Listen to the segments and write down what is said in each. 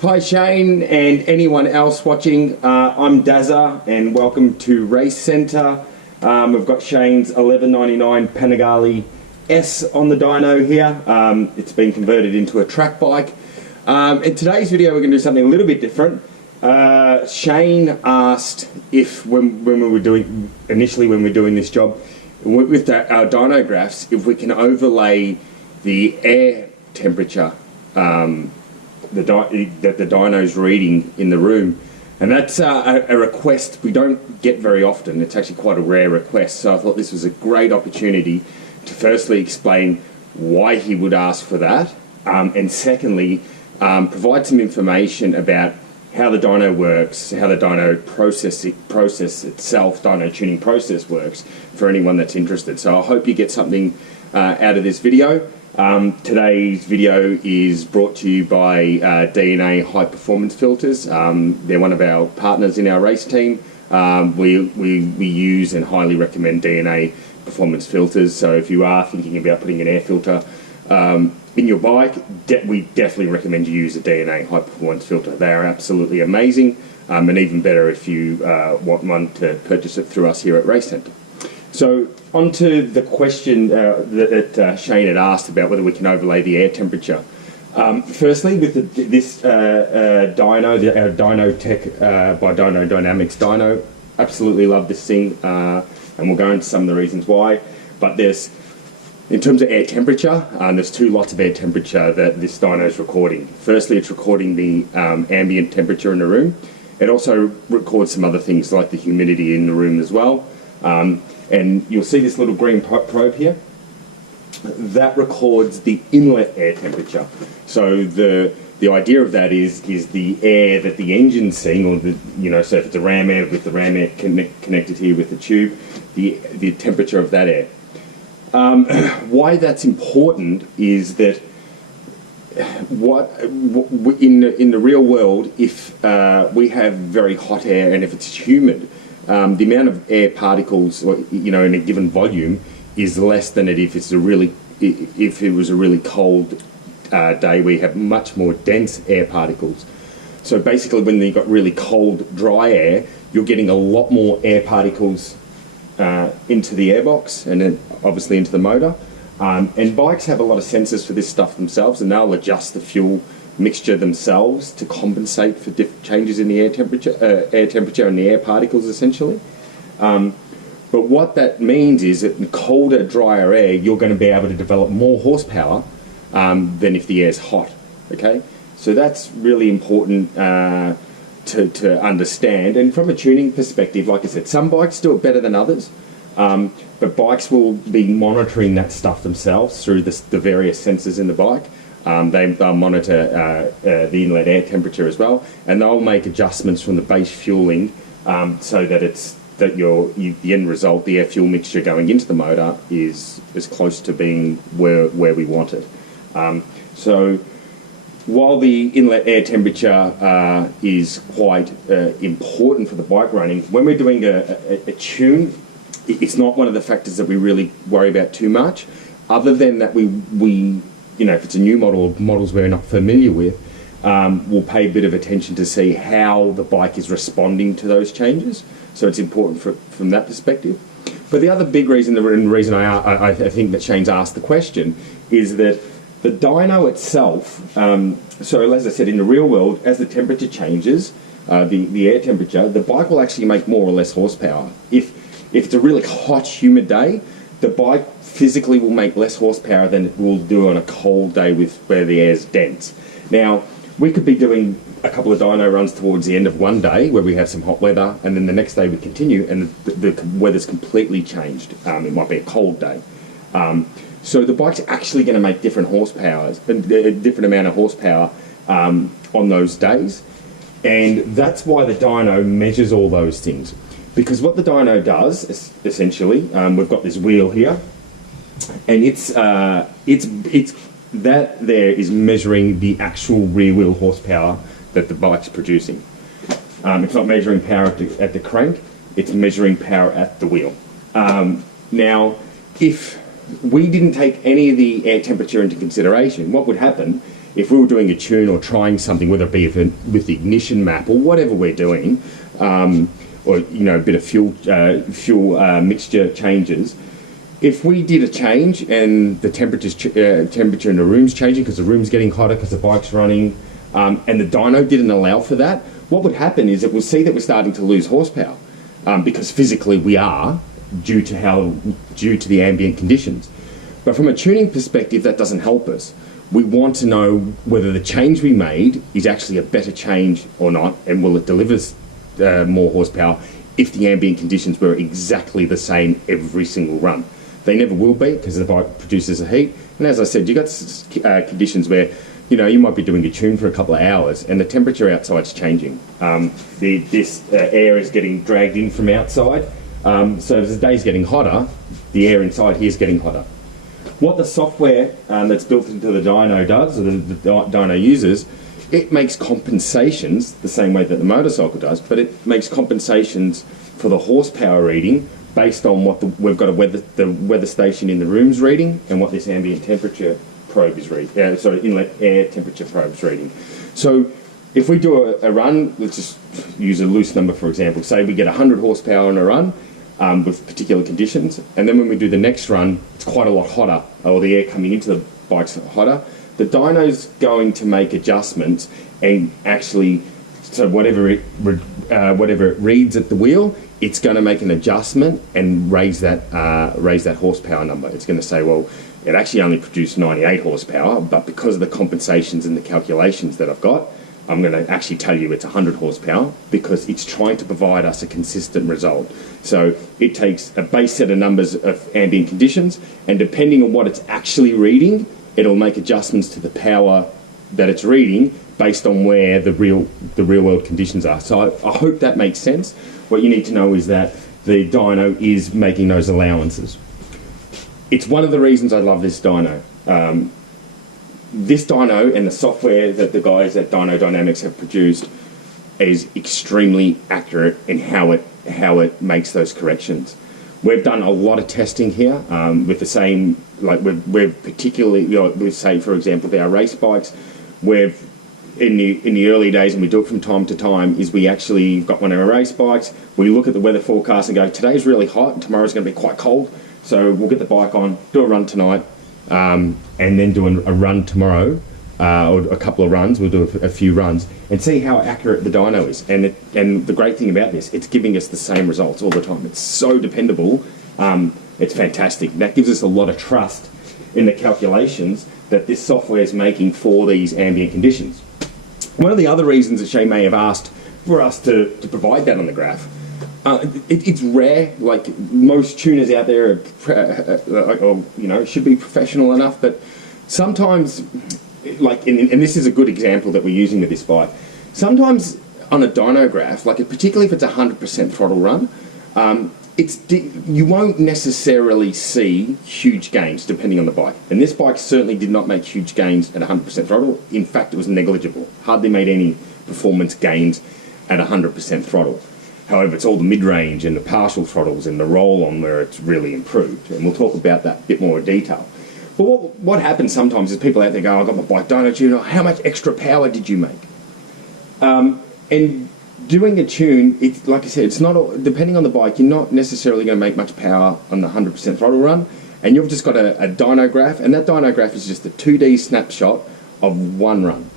Hi Shane and anyone else watching, I'm Dazza and welcome to Race Centre. We've got Shane's 1199 Panigale S on the dyno here. It's been converted into a track bike. In today's video we're going to do something a little bit different. Shane asked if when we were doing this job with our dyno graphs, if we can overlay the air temperature that the dyno's reading in the room, and that's a request we don't get very often. It's actually quite a rare request, so I thought this was a great opportunity to firstly explain why he would ask for that, and secondly provide some information about how the dyno works, how the dyno process itself, dyno tuning process works, for anyone that's interested. So I hope you get something out of this video. Today's video is brought to you by DNA High Performance Filters. They're one of our partners in our race team. We use and highly recommend DNA Performance Filters. So if you are thinking about putting an air filter in your bike, we definitely recommend you use a DNA High Performance Filter. They are absolutely amazing, and even better if you want one to purchase it through us here at Race Centre. So on to the question that Shane had asked about whether we can overlay the air temperature. Firstly, with this dyno, our Dyno Tech by Dyno Dynamics dyno, absolutely love this thing, and we'll go into some of the reasons why. But in terms of air temperature, there's two lots of air temperature that this dyno is recording. Firstly, it's recording the ambient temperature in the room. It also records some other things like the humidity in the room as well. And you'll see this little green probe here. That records the inlet air temperature. So the idea of that is the air that the engine's seeing, or so if it's a ram air with the ram air connected here with the tube, the temperature of that air. Why that's important is that in the real world, if we have very hot air and if it's humid, the amount of air particles, in a given volume, is less than if it was a really cold day where you have much more dense air particles. So basically, when you've got really cold, dry air, you're getting a lot more air particles into the airbox and then obviously into the motor. And bikes have a lot of sensors for this stuff themselves, and they'll adjust the fuel mixture themselves to compensate for changes in the air temperature and the air particles, essentially. But what that means is that in colder, drier air, you're going to be able to develop more horsepower than if the air's hot. Okay, so that's really important to understand. And from a tuning perspective, like I said, some bikes do it better than others, but bikes will be monitoring that stuff themselves through the various sensors in the bike. They'll monitor the inlet air temperature as well, and they'll make adjustments from the base fueling so that the end result, the air fuel mixture going into the motor, is as close to being where we want it. So while the inlet air temperature is quite important for the bike running, when we're doing a tune, it's not one of the factors that we really worry about too much, other than that we if it's a new model or models we're not familiar with, we'll pay a bit of attention to see how the bike is responding to those changes. So it's important from that perspective. But the other big reason, the reason I think that Shane's asked the question, is that the dyno itself, so as I said, in the real world, as the temperature changes, the air temperature, the bike will actually make more or less horsepower. If it's a really hot, humid day, the bike physically will make less horsepower than it will do on a cold day where the air's dense. Now, we could be doing a couple of dyno runs towards the end of one day where we have some hot weather, and then the next day we continue and the weather's completely changed. It might be a cold day. So the bike's actually going to make different horsepowers, a different amount of horsepower on those days. And that's why the dyno measures all those things. Because what the dyno does, essentially, we've got this wheel here, and it's that there is measuring the actual rear wheel horsepower that the bike's producing. It's not measuring power at the crank, it's measuring power at the wheel. Now, if we didn't take any of the air temperature into consideration, what would happen if we were doing a tune or trying something, whether it be with the ignition map or whatever we're doing, or a bit of fuel mixture changes, if we did a change and the temperature in the room's changing because the room's getting hotter because the bike's running, and the dyno didn't allow for that, what would happen is it will see that we're starting to lose horsepower, because physically we are, due to the ambient conditions. But from a tuning perspective, that doesn't help us. We want to know whether the change we made is actually a better change or not, and will it deliver more horsepower if the ambient conditions were exactly the same every single run. They never will be, because the bike produces a heat. And as I said, you've got conditions where you might be doing a tune for a couple of hours and the temperature outside's changing. This air is getting dragged in from outside. So as the day's getting hotter, the air inside here is getting hotter. What the software that's built into the dyno does, or the dyno uses, it makes compensations the same way that the motorcycle does, but it makes compensations for the horsepower reading based on what we've got the weather station in the room's reading and what this ambient temperature probe is reading. Inlet air temperature probe's reading. So if we do a run, let's just use a loose number for example. Say we get 100 horsepower in a run with particular conditions, and then when we do the next run, it's quite a lot hotter, or the air coming into the bike's hotter. The dyno's going to make adjustments, and actually, so whatever it reads at the wheel, it's going to make an adjustment and raise that horsepower number. It's going to say, well, it actually only produced 98 horsepower, but because of the compensations and the calculations that I've got, I'm going to actually tell you it's 100 horsepower, because it's trying to provide us a consistent result. So it takes a base set of numbers of ambient conditions, and depending on what it's actually reading, it'll make adjustments to the power that it's reading based on where the real world conditions are. So I hope that makes sense. What you need to know is that the dyno is making those allowances. It's one of the reasons I love this dyno. This dyno and the software that the guys at Dyno Dynamics have produced is extremely accurate in how it makes those corrections. We've done a lot of testing here with the same, like we've particularly, we say for example, with our race bikes, we've in the early days, and we do it from time to time, is we actually got one of our race bikes, we look at the weather forecast and go, today's really hot and tomorrow's going to be quite cold, so we'll get the bike on, do a run tonight, and then do a run tomorrow, or a couple of runs. We'll do a few runs and see how accurate the dyno is. And the great thing about this, it's giving us the same results all the time. It's so dependable. It's fantastic. That gives us a lot of trust in the calculations that this software is making for these ambient conditions. One of the other reasons that Shane may have asked for us to provide that on the graph, it's rare. Like most tuners out there should be professional enough, but sometimes, and this is a good example that we're using with this bike, sometimes on a dyno graph, particularly if it's a 100% throttle run, you won't necessarily see huge gains depending on the bike. And this bike certainly did not make huge gains at 100% throttle. In fact, it was negligible. Hardly made any performance gains at 100% throttle. However, it's all the mid-range and the partial throttles and the roll-on where it's really improved. And we'll talk about that a bit more in detail. But what happens sometimes is people out there go, I got my bike dyno tuner, how much extra power did you make? And doing a tune, it's like I said, it's not depending on the bike, you're not necessarily going to make much power on the 100% throttle run, and you've just got a dyno graph, and that dyno graph is just a 2D snapshot of one run.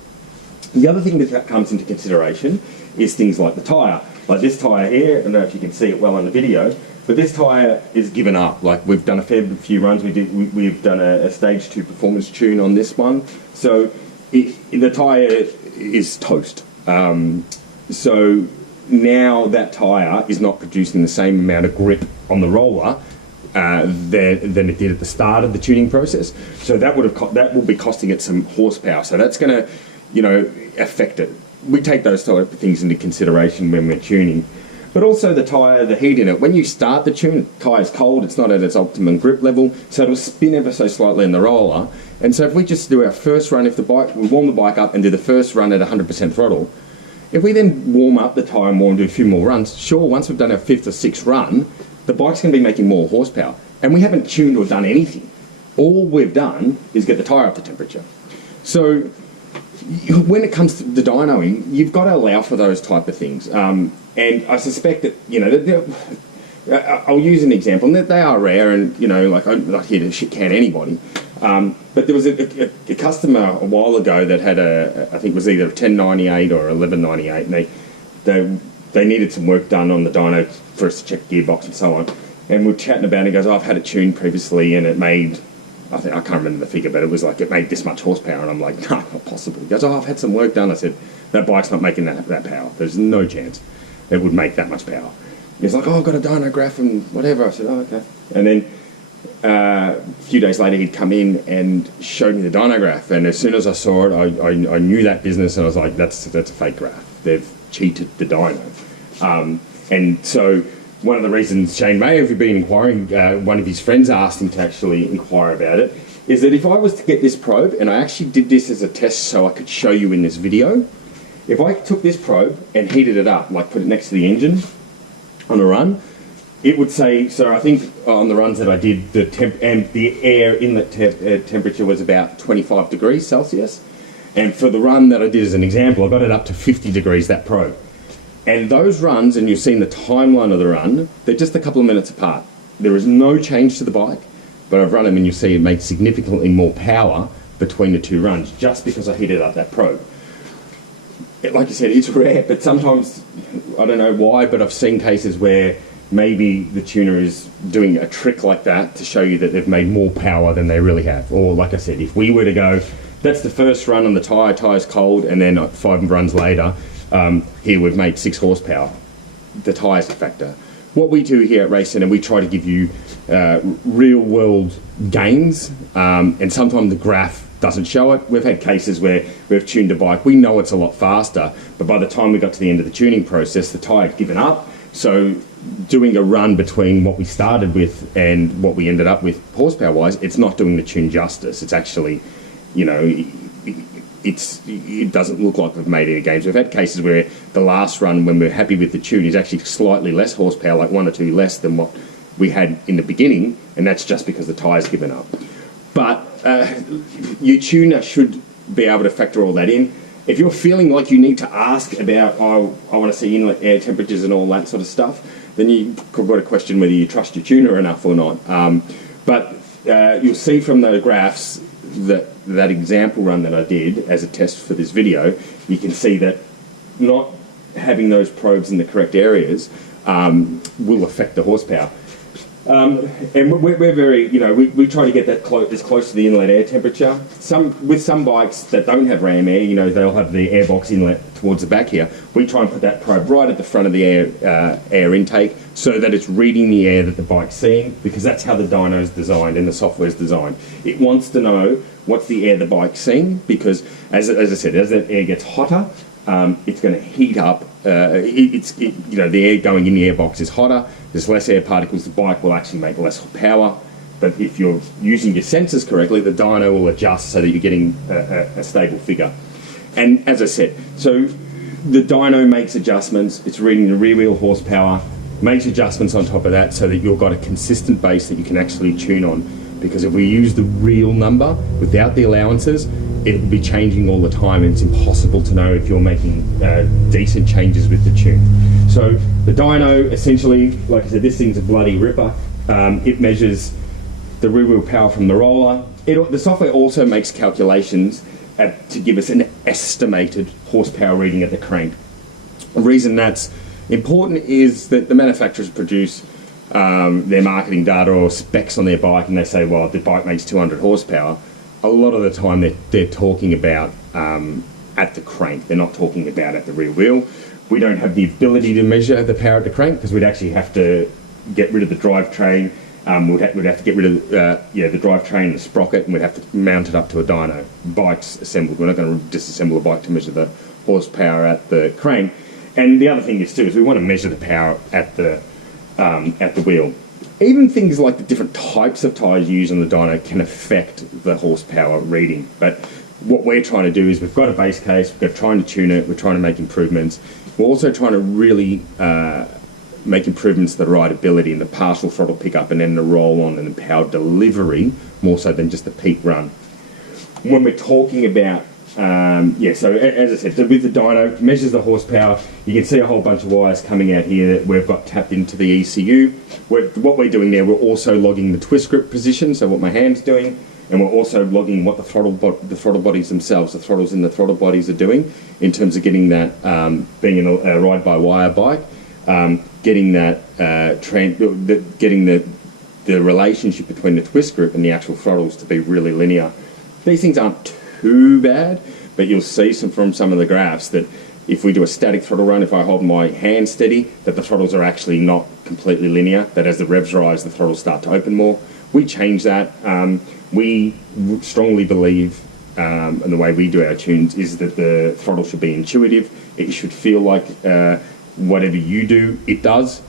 The other thing that comes into consideration is things like the tyre. Like this tyre here, I don't know if you can see it well on the video, but this tyre is given up. Like we've done a fair few runs, we've done a stage 2 performance tune on this one, so the tyre is toast. So now that tyre is not producing the same amount of grip on the roller than it did at the start of the tuning process. So that will be costing it some horsepower. So that's going to, affect it. We take those type of things into consideration when we're tuning. But also the tyre, the heat in it. When you start the tune, the tyre's cold, it's not at its optimum grip level, so it'll spin ever so slightly in the roller. And so if we just do our first run, we warm the bike up and do the first run at 100% throttle, if we then warm up the tyre more and do a few more runs, sure, once we've done our 5th or 6th run, the bike's going to be making more horsepower. And we haven't tuned or done anything. All we've done is get the tyre up to temperature. So when it comes to the dynoing, you've got to allow for those type of things. And I suspect that, you know, I'll use an example, and they are rare, and, you know, like, I'm not here to shit can anybody. But there was a customer a while ago that had I think it was either a 1098 or 1198, and they needed some work done on the dyno for us to check gearbox and so on. And we're chatting about it, and he goes, oh, I've had it tuned previously, and it made, I can't remember the figure, but it was like, it made this much horsepower. And I'm like, no, not possible. He goes, oh, I've had some work done. I said, that bike's not making that power. There's no chance it would make that much power. He's like, oh, I've got a dyno graph and whatever. I said, oh, okay. And then a few days later, he'd come in and showed me the dyno graph. And as soon as I saw it, I knew that business, and I was like, that's a fake graph. They've cheated the dyno. And so one of the reasons Shane may have been inquiring, one of his friends asked him to actually inquire about it, is that if I was to get this probe, and I actually did this as a test so I could show you in this video, if I took this probe and heated it up, like put it next to the engine on a run, it would say, so I think on the runs that I did, the air inlet temperature was about 25 degrees Celsius. And for the run that I did as an example, I got it up to 50 degrees, that probe. And those runs, and you've seen the timeline of the run, they're just a couple of minutes apart. There is no change to the bike, but I've run them and you'll see it makes significantly more power between the two runs, just because I heated up that probe. Like I said, it's rare, but sometimes, I don't know why, but I've seen cases where maybe the tuner is doing a trick like that to show you that they've made more power than they really have. Or like I said, if we were to go, that's the first run on the tire's cold, and then 5 runs later, here we've made 6 horsepower. The tire's a factor. What we do here at Race Centre, we try to give you real world gains, and sometimes the graph doesn't show it. We've had cases where we've tuned a bike, we know it's a lot faster, but by the time we got to the end of the tuning process, the tyre had given up. So doing a run between what we started with and what we ended up with horsepower wise, it's not doing the tune justice. It's actually, you know, it doesn't look like we've made any gains. We've had cases where the last run, when we're happy with the tune, is actually slightly less horsepower, like 1 or 2 less than what we had in the beginning, and that's just because the tire's given up. But your tuner should be able to factor all that in. If you're feeling like you need to ask about, oh, I want to see inlet air temperatures and all that sort of stuff, then you've got to question whether you trust your tuner enough or not. But you'll see from the graphs that example run that I did as a test for this video, you can see that not having those probes in the correct areas will affect the horsepower. And we're very, you know, we try to get that as close to the inlet air temperature. With some bikes that don't have ram air, you know, they'll have the airbox inlet towards the back here. We try and put that probe right at the front of the air intake, so that it's reading the air that the bike's seeing, because that's how the dyno's designed and the software's designed. It wants to know what's the air the bike's seeing, because as I said, as that air gets hotter, it's going to heat up. You know, the air going in the airbox is hotter. There's less air particles. The bike will actually make less power. But if you're using your sensors correctly, the dyno will adjust so that you're getting a stable figure. And as I said, so the dyno makes adjustments. It's reading the rear wheel horsepower, makes adjustments on top of that, so that you've got a consistent base that you can actually tune on. Because if we use the real number without the allowances, it will be changing all the time, and it's impossible to know if you're making decent changes with the tune. So the dyno, essentially, like I said, this thing's a bloody ripper. It measures the rear wheel power from the roller. The software also makes calculations to give us an estimated horsepower reading at the crank. The reason that's important is that the manufacturers produce their marketing data or specs on their bike, and they say, well, the bike makes 200 horsepower. A lot of the time they're talking about at the crank. They're not talking about at the rear wheel. We don't have the ability to measure the power at the crank, because we'd actually have to get rid of the drivetrain. We'd have to get rid of the drivetrain and the sprocket, and we'd have to mount it up to a dyno. Bike's assembled. We're not going to disassemble a bike to measure the horsepower at the crank. And the other thing is too, is we want to measure the power at the wheel. Even things like the different types of tyres used on the dyno can affect the horsepower reading. But what we're trying to do is, we've got a base case, we're trying to tune it, we're trying to make improvements. We're also trying to really make improvements to the rideability and the partial throttle pickup, and then the roll-on and the power delivery, more so than just the peak run. When we're talking about Yeah, so as I said, so with the dyno, it measures the horsepower. You can see a whole bunch of wires coming out here that we've got tapped into the ECU. What we're doing there, we're also logging the twist grip position, so what my hand's doing, and we're also logging what the throttle bodies themselves, the throttles in the throttle bodies are doing, in terms of getting that, being a ride-by-wire bike, getting that, getting the relationship between the twist grip and the actual throttles to be really linear. These things aren't too bad, but you'll see from some of the graphs that if we do a static throttle run, if I hold my hand steady, that the throttles are actually not completely linear, that as the revs rise, the throttles start to open more. We change that. We strongly believe, and the way we do our tunes, is that the throttle should be intuitive. It should feel like whatever you do, it does.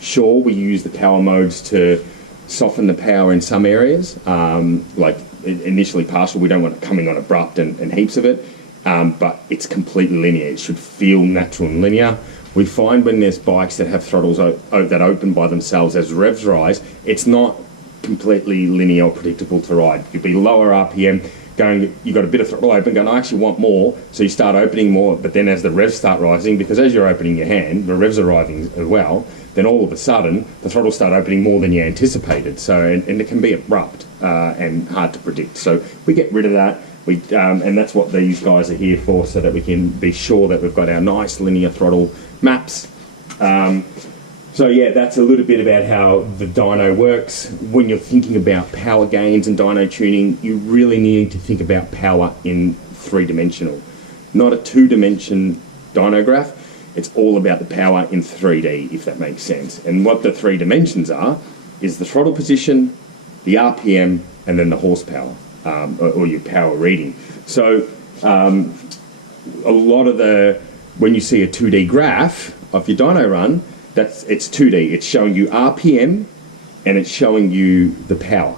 Sure, we use the power modes to soften the power in some areas, like initially partial. We don't want it coming on abrupt and heaps of it, but it's completely linear. It should feel natural and linear. We find when there's bikes that have throttles that open by themselves as revs rise, it's not completely linear or predictable to ride. You'd be lower RPM, you've got a bit of throttle open, going, I actually want more, so you start opening more, but then as the revs start rising, because as you're opening your hand, the revs are rising as well, then all of a sudden, the throttles start opening more than you anticipated. So, and it can be abrupt and hard to predict. So we get rid of that, and that's what these guys are here for, so that we can be sure that we've got our nice linear throttle maps. So yeah, that's a little bit about how the dyno works. When you're thinking about power gains and dyno tuning, you really need to think about power in three-dimensional, not a two-dimension dyno graph. It's all about the power in 3D, if that makes sense. And what the three dimensions are is the throttle position, the RPM, and then the horsepower, or your power reading. So a lot of when you see a 2D graph of your dyno run, it's 2D. It's showing you RPM and it's showing you the power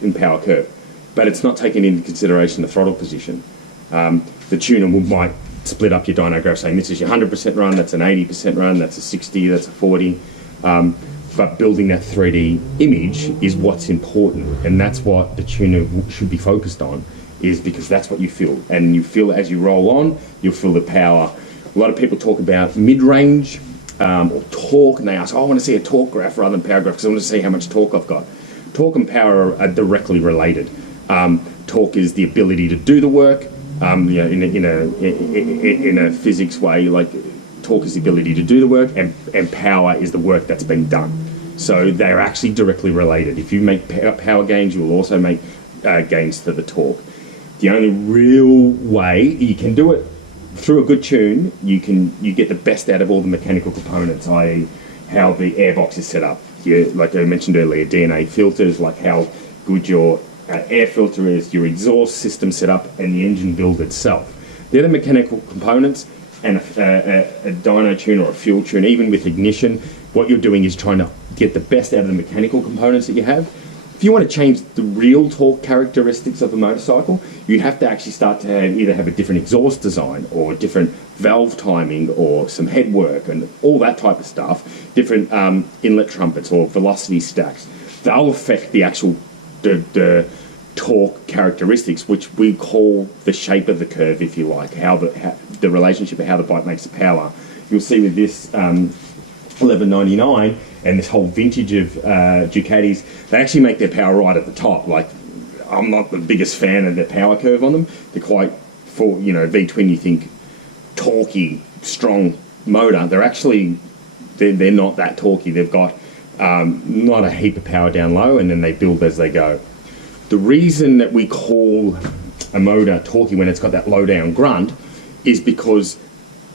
in power curve, but it's not taking into consideration the throttle position. The tuner might split up your dyno graph saying this is your 100% run, that's an 80% run, that's a 60, that's a 40. But building that 3D image is what's important, and that's what the tuner should be focused on, is because that's what you feel. And you feel as you roll on, you'll feel the power. A lot of people talk about mid-range or torque, and they ask, I want to see a torque graph rather than power graph because I want to see how much torque I've got. Torque and power are directly related. Torque is the ability to do the work. In a physics way, like torque is the ability to do the work, and power is the work that's been done. So they're actually directly related. If you make power gains, you will also make gains to the torque. The only real way you can do it through a good tune, you get the best out of all the mechanical components, i.e. how the airbox is set up. Like I mentioned earlier, DNA filters, like how good your air filter is, your exhaust system set up, and the engine build itself. They're the mechanical components, and a dyno tune or a fuel tune, even with ignition, what you're doing is trying to get the best out of the mechanical components that you have. If you want to change the real torque characteristics of a motorcycle, you have to actually start to either have a different exhaust design or different valve timing or some head work and all that type of stuff, different inlet trumpets or velocity stacks. They'll affect the actual the torque characteristics, which we call the shape of the curve, if you like, how the relationship of how the bike makes the power. You'll see with this 1199 and this whole vintage of Ducatis, they actually make their power right at the top. Like, I'm not the biggest fan of their power curve on them. They're quite, for V-twin, you think torquey, strong motor. They're actually, they're not that torquey. They've got not a heap of power down low, and then they build as they go. The reason that we call a motor torquey when it's got that low down grunt is because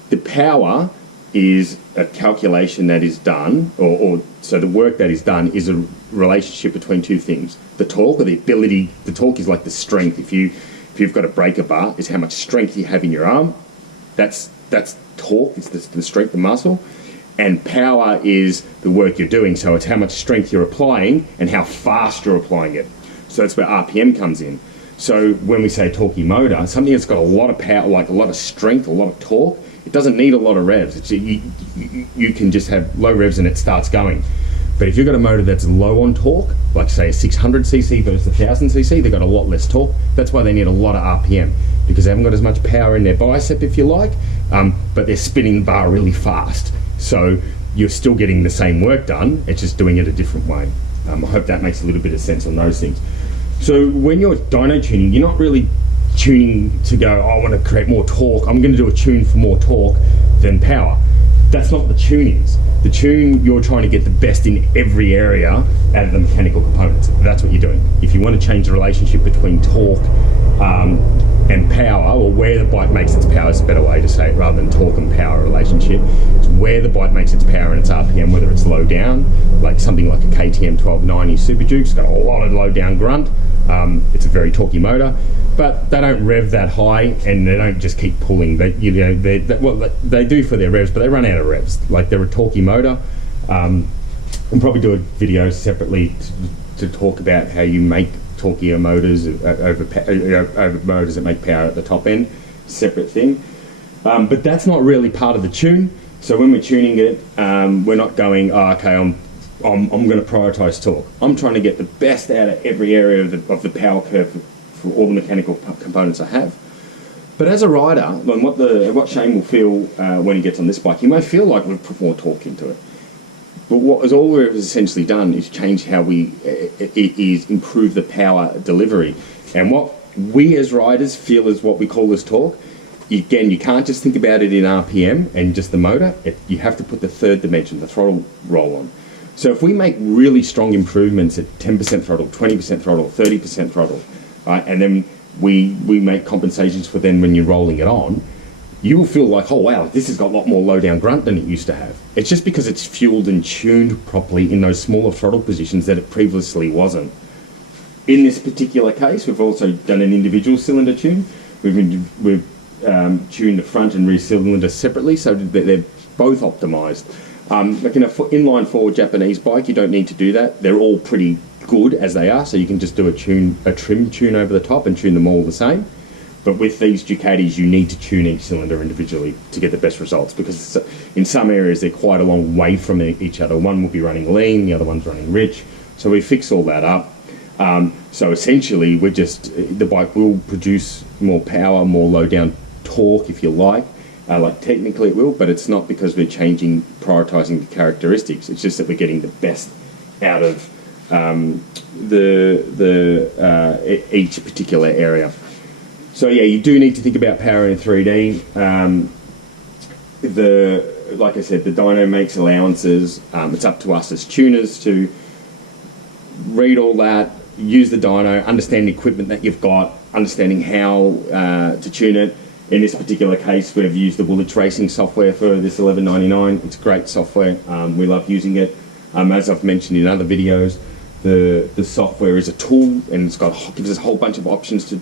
the power is a calculation that is done, so the work that is done is a relationship between two things. The torque, or the ability, the torque is like the strength. If you've got a breaker bar, is how much strength you have in your arm. That's torque, it's the strength of muscle. And power is the work you're doing, so it's how much strength you're applying and how fast you're applying it. So that's where RPM comes in. So when we say torquey motor, something that's got a lot of power, like a lot of strength, a lot of torque, it doesn't need a lot of revs. You can just have low revs and it starts going. But if you've got a motor that's low on torque, like say a 600cc versus a 1000cc, they've got a lot less torque. That's why they need a lot of RPM, because they haven't got as much power in their bicep, if you like, but they're spinning the bar really fast. So you're still getting the same work done, it's just doing it a different way. I hope that makes a little bit of sense on those things. So when you're dyno tuning, you're not really tuning to go, oh, I want to create more torque, I'm going to do a tune for more torque than power. That's not what the tune is. The tune, you're trying to get the best in every area out of the mechanical components. That's what you're doing. If you want to change the relationship between torque and power, or where the bike makes its power is a better way to say it, rather than torque and power relationship. It's where the bike makes its power and its RPM, whether it's low down, like something like a KTM 1290 Super Duke, it's got a lot of low down grunt. It's a very torquey motor, but they don't rev that high, and they don't just keep pulling. They do for their revs, but they run out of revs. Like, they're a torquey motor. We'll probably do a video separately to talk about how you make torqueer motors over motors that make power at the top end. Separate thing. But that's not really part of the tune. So when we're tuning it, we're not going, oh, okay, I'm going to prioritize torque. I'm trying to get the best out of every area of the power curve for all the mechanical components I have. But as a rider, what Shane will feel when he gets on this bike, he may feel like we've put more torque into it. But all we've essentially done is change how is improve the power delivery. And what we as riders feel is what we call as torque. Again, you can't just think about it in RPM and just the motor. You have to put the third dimension, the throttle roll on. So if we make really strong improvements at 10% throttle, 20% throttle, 30% throttle, right, and then we make compensations for then when you're rolling it on, you will feel like, oh wow, this has got a lot more low down grunt than it used to have. It's just because it's fueled and tuned properly in those smaller throttle positions that it previously wasn't. In this particular case, we've also done an individual cylinder tune. We've tuned the front and rear cylinder separately so that they're both optimized. Like in an inline four Japanese bike, you don't need to do that. They're all pretty good as they are, so you can just do a trim tune over the top and tune them all the same. But with these Ducatis, you need to tune each cylinder individually to get the best results, because in some areas they're quite a long way from each other. One will be running lean, the other one's running rich. So we fix all that up. So essentially, the bike will produce more power, more low down torque, if you like. Like technically it will, but it's not because we're prioritizing the characteristics. It's just that we're getting the best out of each particular area. So yeah, you do need to think about power in 3D. Like I said, the dyno makes allowances. It's up to us as tuners to read all that, use the dyno, understand the equipment that you've got, understanding how to tune it. In this particular case, we've used the Woolwich Racing software for this 1199. It's great software. We love using it. As I've mentioned in other videos, the software is a tool, and gives us a whole bunch of options to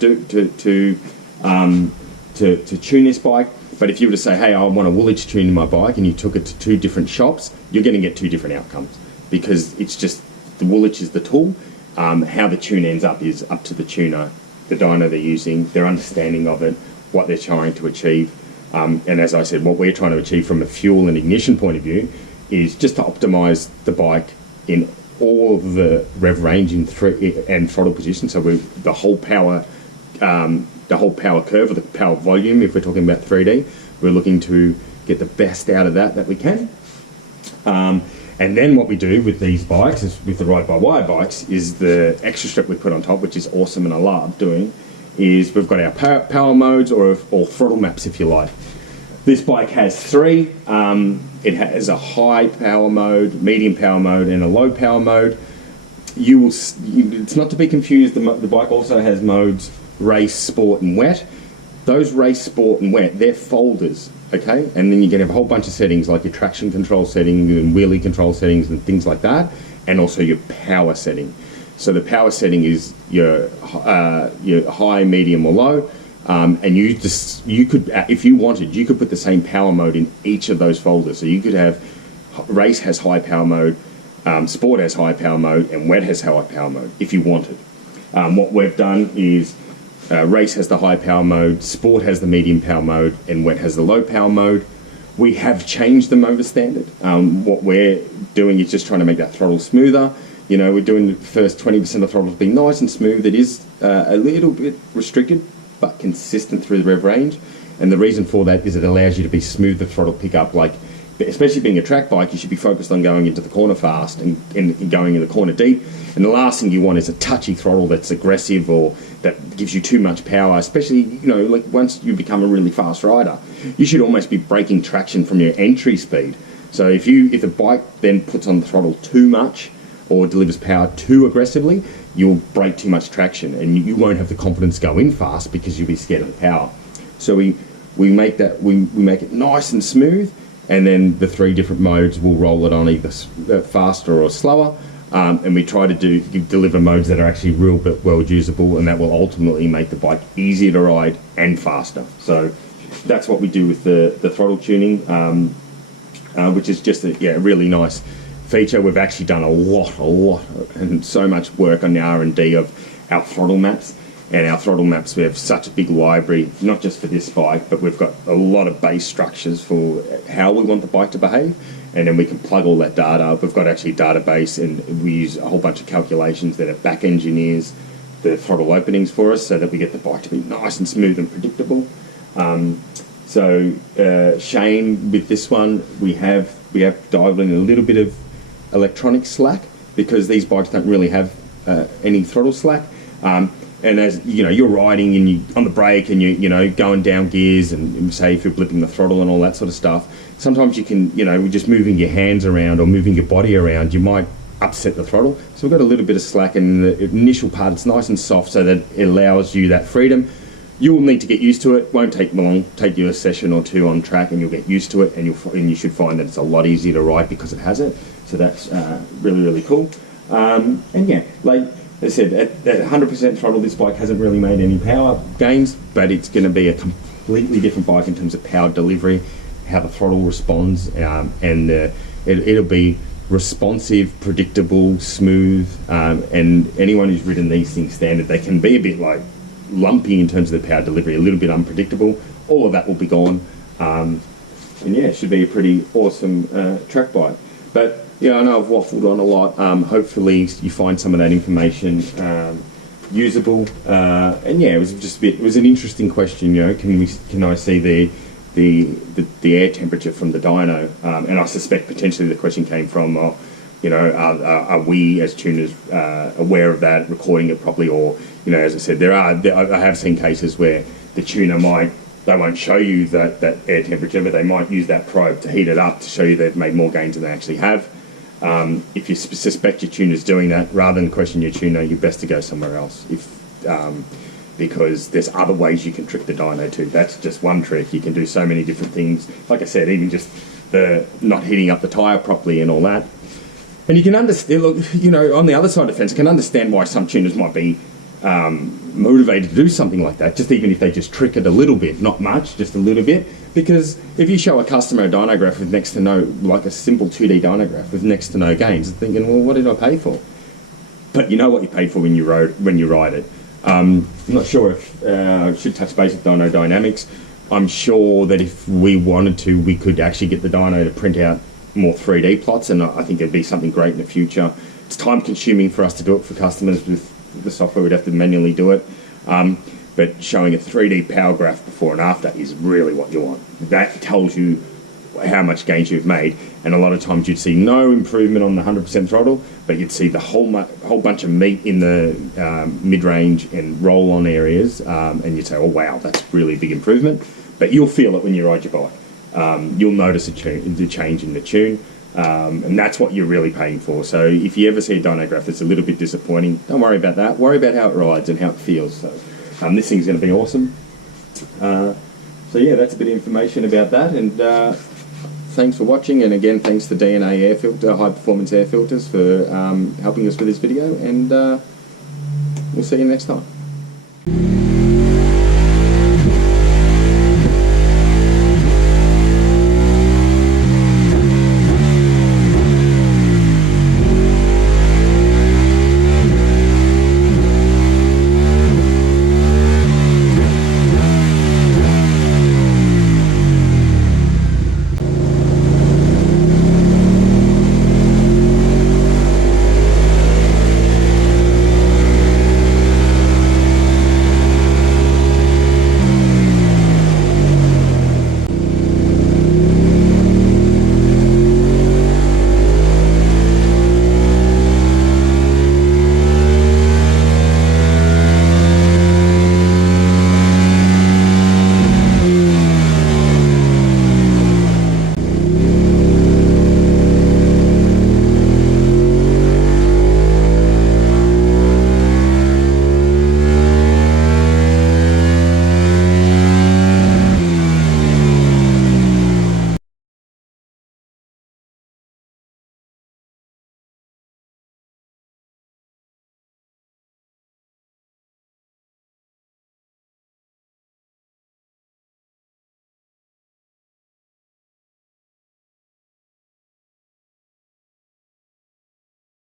tune this bike. But if you were to say, hey, I want a Woolwich tune in my bike, and you took it to 2 different shops, you're going to get 2 different outcomes, because it's just the Woolwich is the tool. How the tune ends up is up to the tuner, the dyno they're using, their understanding of it, what they're trying to achieve. And as I said, what we're trying to achieve from a fuel and ignition point of view is just to optimize the bike in all of the rev range and throttle position. So the whole power curve, or the power volume, if we're talking about 3D, we're looking to get the best out of that we can. And then what we do with these bikes, with the ride-by-wire bikes, is the extra step we put on top, which is awesome and I love doing, is we've got our power modes, or throttle maps, if you like. This bike has 3. It has a high power mode, medium power mode, and a low power mode. It's not to be confused, the bike also has modes race, sport, and wet. Those race, sport, and wet, they're folders, okay? And then you can have a whole bunch of settings, like your traction control settings and wheelie control settings and things like that, and also your power setting. So the power setting is your high, medium, or low. And you could, if you wanted, you could put the same power mode in each of those folders. So you could have race has high power mode, sport has high power mode, and wet has high power mode, if you wanted. What we've done is race has the high power mode, sport has the medium power mode, and wet has the low power mode. We have changed them over standard. What we're doing is just trying to make that throttle smoother. You know, we're doing the first 20% of throttle to be nice and smooth. It is a little bit restricted, but consistent through the rev range. And the reason for that is it allows you to be smooth the throttle pickup. Like, especially being a track bike, you should be focused on going into the corner fast and going in the corner deep. And the last thing you want is a touchy throttle that's aggressive or that gives you too much power, especially, you know, like once you become a really fast rider, you should almost be breaking traction from your entry speed. So if the bike then puts on the throttle too much or delivers power too aggressively, you'll break too much traction and you won't have the confidence to go in fast because you'll be scared of the power. So we make it nice and smooth, and then the 3 different modes will roll it on either faster or slower, and we try to deliver modes that are actually real but well usable, and that will ultimately make the bike easier to ride and faster. So that's what we do with the throttle tuning, which is just a really nice feature. We've actually done a lot and so much work on the R&D of our throttle maps. And our throttle maps, we have such a big library, not just for this bike, but we've got a lot of base structures for how we want the bike to behave, and then we can plug all that data. We've got actually a database, and we use a whole bunch of calculations that are back engineers the throttle openings for us so that we get the bike to be nice and smooth and predictable. Shane, with this one, we have dialed in a little bit of electronic slack because these bikes don't really have any throttle slack. And as you know, you're riding and you on the brake and you know going down gears and say if you're blipping the throttle and all that sort of stuff, sometimes you can, you know, just moving your hands around or moving your body around, you might upset the throttle. So we've got a little bit of slack in the initial part. It's nice and soft so that it allows you that freedom. You'll need to get used to it. Won't take long. Take you a session or 2 on track and you'll get used to it, and you should find that it's a lot easier to ride because it has it. So that's really cool. And yeah, like I said, at 100% throttle, this bike hasn't really made any power gains, but it's going to be a completely different bike in terms of power delivery, how the throttle responds, and it'll be responsive, predictable, smooth, and anyone who's ridden these things standard, they can be a bit like lumpy in terms of the power delivery, a little bit unpredictable. All of that will be gone, and yeah, it should be a pretty awesome track bike. But yeah, I know I've waffled on a lot. Hopefully you find some of that information usable. And yeah, it was just it was an interesting question. You know, can I see the air temperature from the dyno? And I suspect potentially the question came from, you know, are we as tuners aware of that, recording it properly, or you know, as I said, I have seen cases where the tuner they won't show you that air temperature, but they might use that probe to heat it up to show you they've made more gains than they actually have. If you suspect your tuner's doing that, rather than question your tuner, you're best to go somewhere else. Because there's other ways you can trick the dyno too. That's just one trick. You can do so many different things. Like I said, even just the not heating up the tyre properly and all that. And you can understand, look, you know, on the other side of the fence, I can understand why some tuners might be motivated to do something like that, just even if they just trick it a little bit, not much, just a little bit. Because if you show a customer a dynograph with next to no, like a simple 2D dynograph with next to no gains, they're thinking, well, what did I pay for? But you know what you paid for when you ride it. I'm not sure if I should touch base with Dyno Dynamics. I'm sure that if we wanted to, we could actually get the dyno to print out more 3D plots, and I think it'd be something great in the future. It's time consuming for us to do it for customers. With the software, we'd have to manually do it. But showing a 3D power graph before and after is really what you want. That tells you how much gains you've made, and a lot of times you'd see no improvement on the 100% throttle, but you'd see the whole bunch of meat in the mid-range and roll-on areas, and you'd say, oh wow, that's really a big improvement. But you'll feel it when you ride your bike. You'll notice the change in the tune, and that's what you're really paying for. So if you ever see a dyno graph that's a little bit disappointing, don't worry about that. Worry about how it rides and how it feels. So this thing's going to be awesome. So yeah, that's a bit of information about that, and thanks for watching, and again thanks to DNA Air Filter, High Performance Air Filters, for helping us with this video, and we'll see you next time.